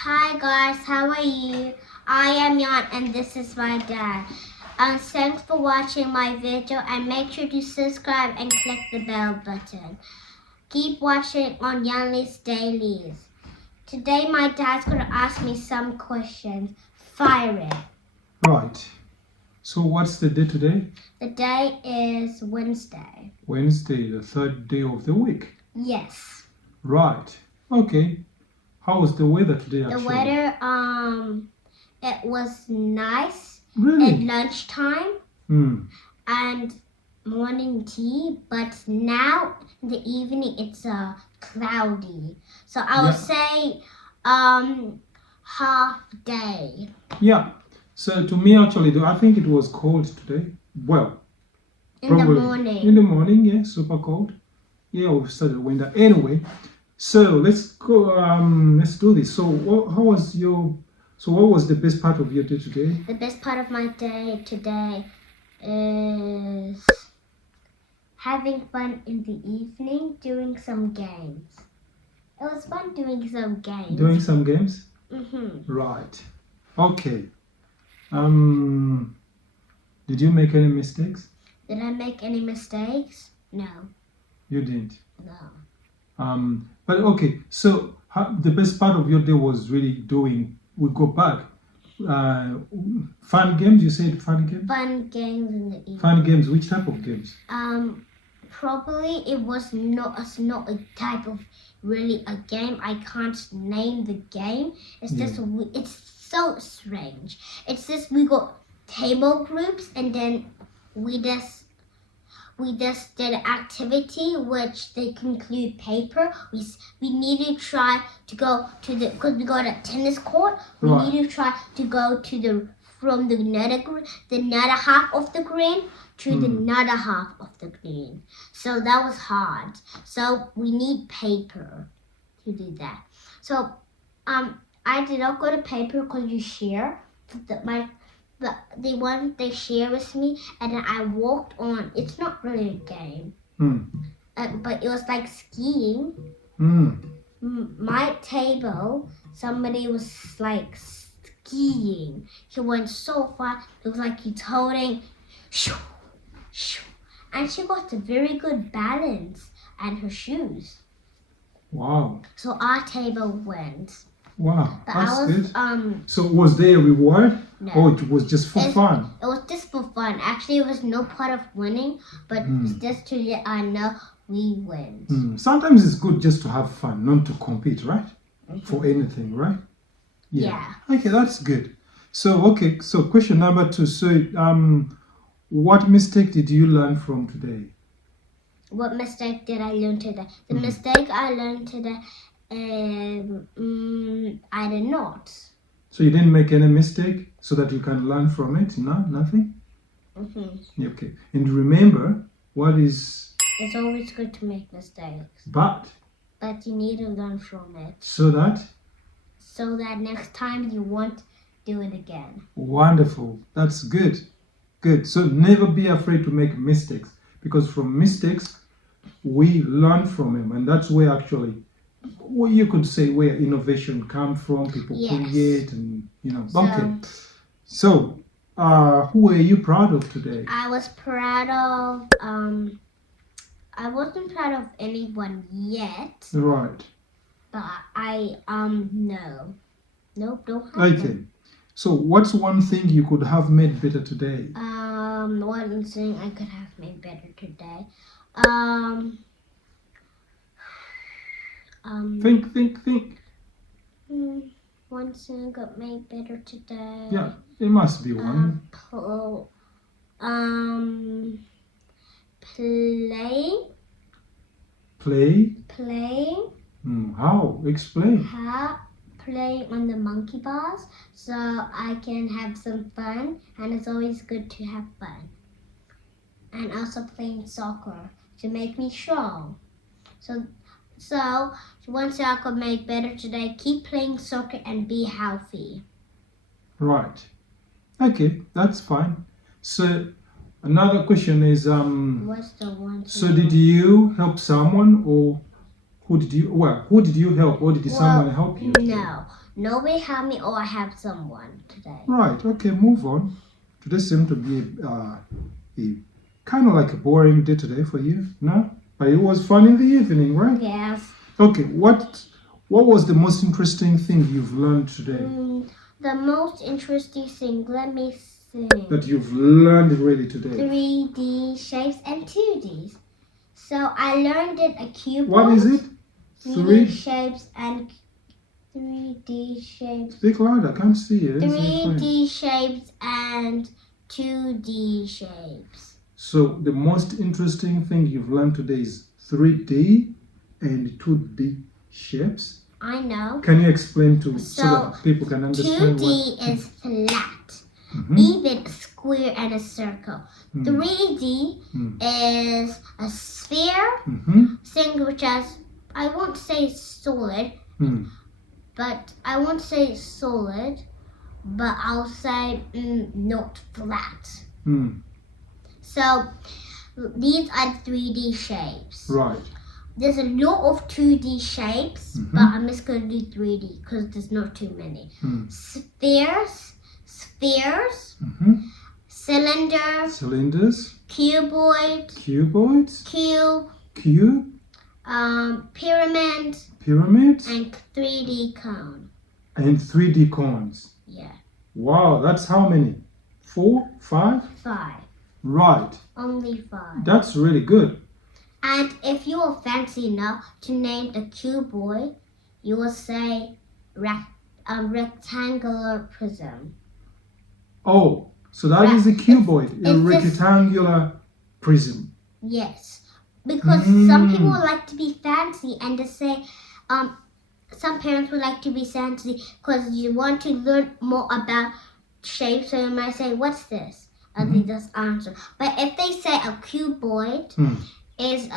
Hi guys, how are you? I am Jan and this is my dad. Thanks for watching my video and make sure to subscribe and click the bell button. Keep watching on Yanli's Dailies. Today my dad's going to ask me some questions. Fire it. Right. So what's the day today? The day is Wednesday. Wednesday, the third day of the week. Yes. Right. Okay. How was the weather today actually? The weather, it was nice Really? at lunchtime. And morning tea, but now in the evening it's cloudy. So I would say half day. Yeah. So to me actually, I think it was cold today. Well, In the morning. In the morning, yeah, super cold. Yeah, we started winter. Anyway, so let's go. Let's do this. So what was the best part of your day today? The best part of my day today is having fun in the evening, doing some games. It was fun doing some games. Doing some games? Right. Okay. Did you make any mistakes? Did I make any mistakes? No. You didn't? No. But okay, so the best part of your day was really doing, we go back, fun games, you said fun games? Fun games in the evening. Fun games, which type of games? Probably it was not a type of really a game. I can't name the game. It's just it's so strange. It's just we got table groups and then we just did an activity which they conclude paper. We need to try to go to the, because we got a tennis court. We need to try to go to from the nether half of the green to the another half of the green. So that was hard. So we need paper to do that. So I did not go to paper because you share. The one they share with me, and then I walked on. It's not really a game, but it was like skiing. My table, somebody was like skiing. He went so far. It was like he's holding, shoo, shoo, and she got a very good balance and her shoes. Wow. So our table went. Wow, But that's good. So was there a reward? no. Or it was just for fun? It was just for fun. Actually, it was no part of winning, but it's just to let I know we win. Sometimes it's good just to have fun, not to compete, right? For anything, right? Yeah. Okay, that's good. So, okay, so question number 2. So, what mistake did you learn from today? What mistake did I learn today? The mistake I learned today, I did not. So you didn't make any mistake so that you can learn from it? No, nothing? Okay. And remember, what is... It's always good to make mistakes. But you need to learn from it. So that? So that next time you won't do it again. Wonderful. That's good. Good. So never be afraid to make mistakes, because from mistakes, we learn from them. And that's where actually, well, you could say where innovation comes from, people create and, you know. Okay. So, who are you proud of today? I was proud of, I wasn't proud of anyone yet. Right. But no. Nope, don't have Okay. them. So, what's one thing you could have made better today? One thing I could have made better today. Think. One thing I could make better today. Yeah, it must be one. Playing. How? Explain. Play on the monkey bars so I can have some fun, and it's always good to have fun. And also playing soccer to make me strong. So one thing I could make better today, keep playing soccer and be healthy. Right. Okay, that's fine. So another question is, What's the one thing? so did you help someone, or who did you help, or did someone help you? No. Nobody helped me, or I have someone today. Right. Okay. Move on. Today seemed to be a kind of like a boring day today for you, no? But it was fun in the evening, right? Yes. Okay. What was the most interesting thing you've learned today? The most interesting thing, let me see. That you've learned really today. 3D shapes and 2Ds. So I learned it a cuboid. What is it? 3D shapes and 3D shapes. Speak louder. I can't see you. 3D shapes and 2D shapes. So the most interesting thing you've learned today is 3D and 2D shapes. I know. Can you explain so that people can understand 2D is flat, Mhm. even a square and a circle. Mm. 3D is a sphere, Mhm. thing which has, I won't say solid, Mm. but I won't say solid, but I'll say not flat. Mm. So these are 3D shapes. Right. There's a lot of 2D shapes, Mhm. but I'm just going to do 3D because there's not too many. Mm. Spheres, Mhm. cylinders, Cylinders, cuboid, cuboids, cube, cube, pyramid, pyramids, and 3D cone. and 3D cones. Yeah, Wow, that's how many? 4, 5? 5. Right. Only 5. That's really good. And if you are fancy enough to name a cuboid, you will say rectangular prism. Oh, so that is a cuboid, a it's this- rectangular prism. Yes, because some people like to be fancy and to say, some parents would like to be fancy because you want to learn more about shapes. So you might say, "What's this?" And they just answer. But if they say a cuboid is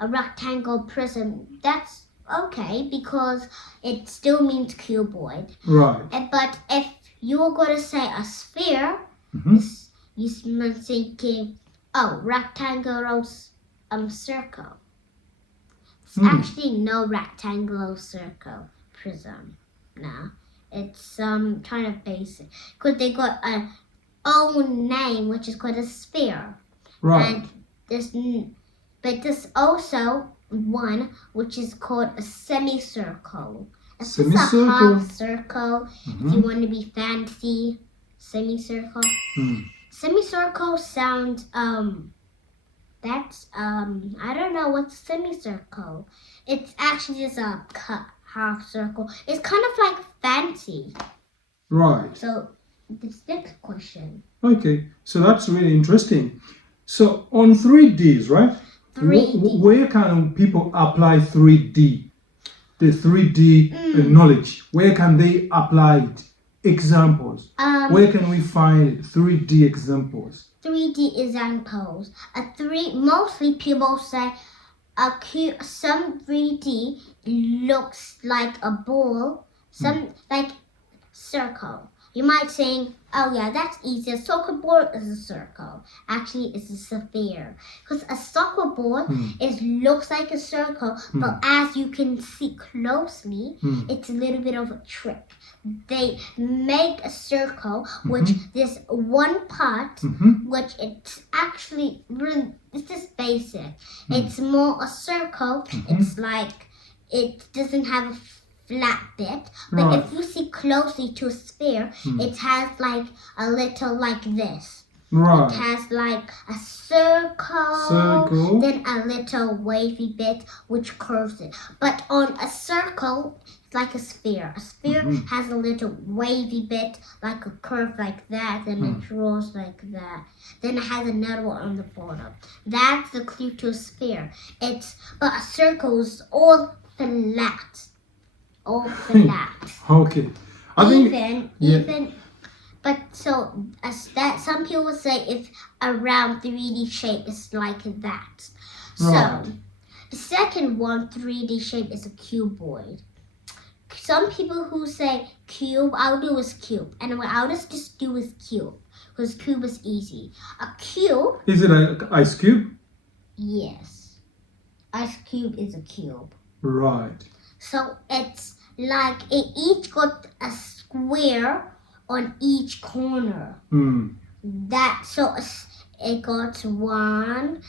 a rectangle prism, that's okay because it still means cuboid. Right. But if you're going to say a sphere, you might thinking, oh, rectangular circle. It's actually no rectangular circle prism. No, it's kind of basic because they got a own name which is called a sphere. Right. And there's also one which is called a semicircle. It's just a Semicircle? half circle. If you want to be fancy, semicircle. Semicircle sounds that's I don't know what's semicircle. It's actually just a half circle. It's kind of like fancy. Right. So this next question. Okay, so that's really interesting. So on 3Ds, right? 3D. Where can people apply 3D? The 3D knowledge. Where can they apply it? Examples. Where can we find 3D examples? 3D examples. Mostly people say some 3D looks like a ball, some like circle. You might say, oh yeah, that's easy. A soccer ball is a circle. Actually, it's a sphere. Because a soccer ball looks like a circle, but as you can see closely, it's a little bit of a trick. They make a circle, which there's one part, which it's actually really, it's just basic. It's more a circle. It's like, it doesn't have a flat bit, but if you see closely to a sphere, it has like a little like this. Right. It has like a circle, then a little wavy bit which curves it. But on a circle, it's like a sphere. A sphere has a little wavy bit, like a curve like that, then it draws like that. Then it has another one on the bottom. That's the clue to a sphere. But a circle is all flat. All flat. Okay. But so that some people say if a round 3D shape is like that. Right. So the second one 3D shape is a cuboid. Some people who say cube, I'll do is cube, and what I'll just do is cube because cube is easy. A cube. Is it an ice cube? Yes, ice cube is a cube. Right. So it's like it each got a square on each corner. That so it goes 1,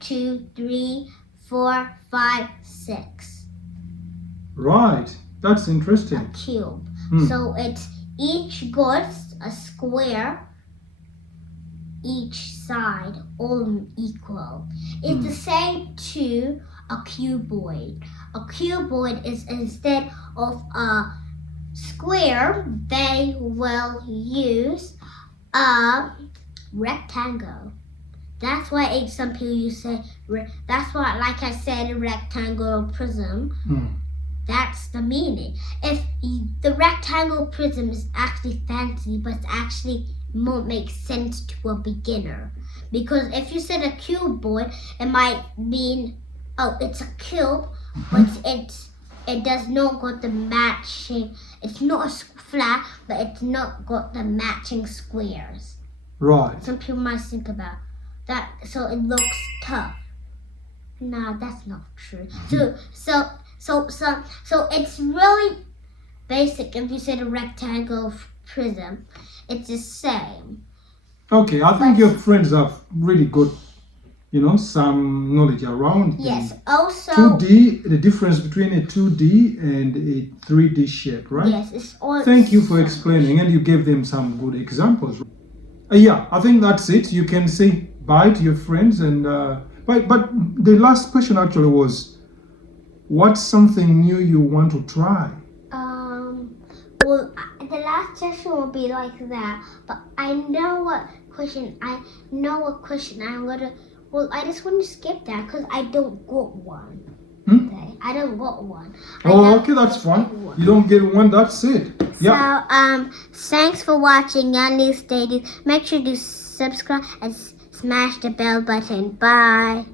2, 3, 4, 5, 6. Right. That's interesting. A cube. So it's each got a square each side, all equal. It's the same to a cuboid. A cuboid is instead of a square, they will use a rectangle. That's why some people use say. That's why, like I said, a rectangle prism. That's the meaning. If the rectangle prism is actually fancy, but it actually won't make sense to a beginner. Because if you said a cuboid, it might mean, oh, it's a cube, but it does not got the matching. It's not a flat, but it's not got the matching squares. Right. Some people might think about that, so it looks tough. No, that's not true. So it's really basic. If you said a rectangle prism, it's the same. Okay, I think your friends have really got, some knowledge around Yes. Also, 2D, the difference between a 2D and a 3D shape, right? Yes, it's all. Thank you for explaining, and you gave them some good examples. Yeah, I think that's it. You can say bye to your friends, and but the last question actually was, what's something new you want to try? Well, the last question will be like that, but I know what question I'm gonna. Well, I just want to skip that because I don't got one. Okay, I don't got one. Okay, that's fine. You don't get one. That's it. Yeah. So, thanks for watching Yanni's Stadium. Make sure to subscribe and smash the bell button. Bye.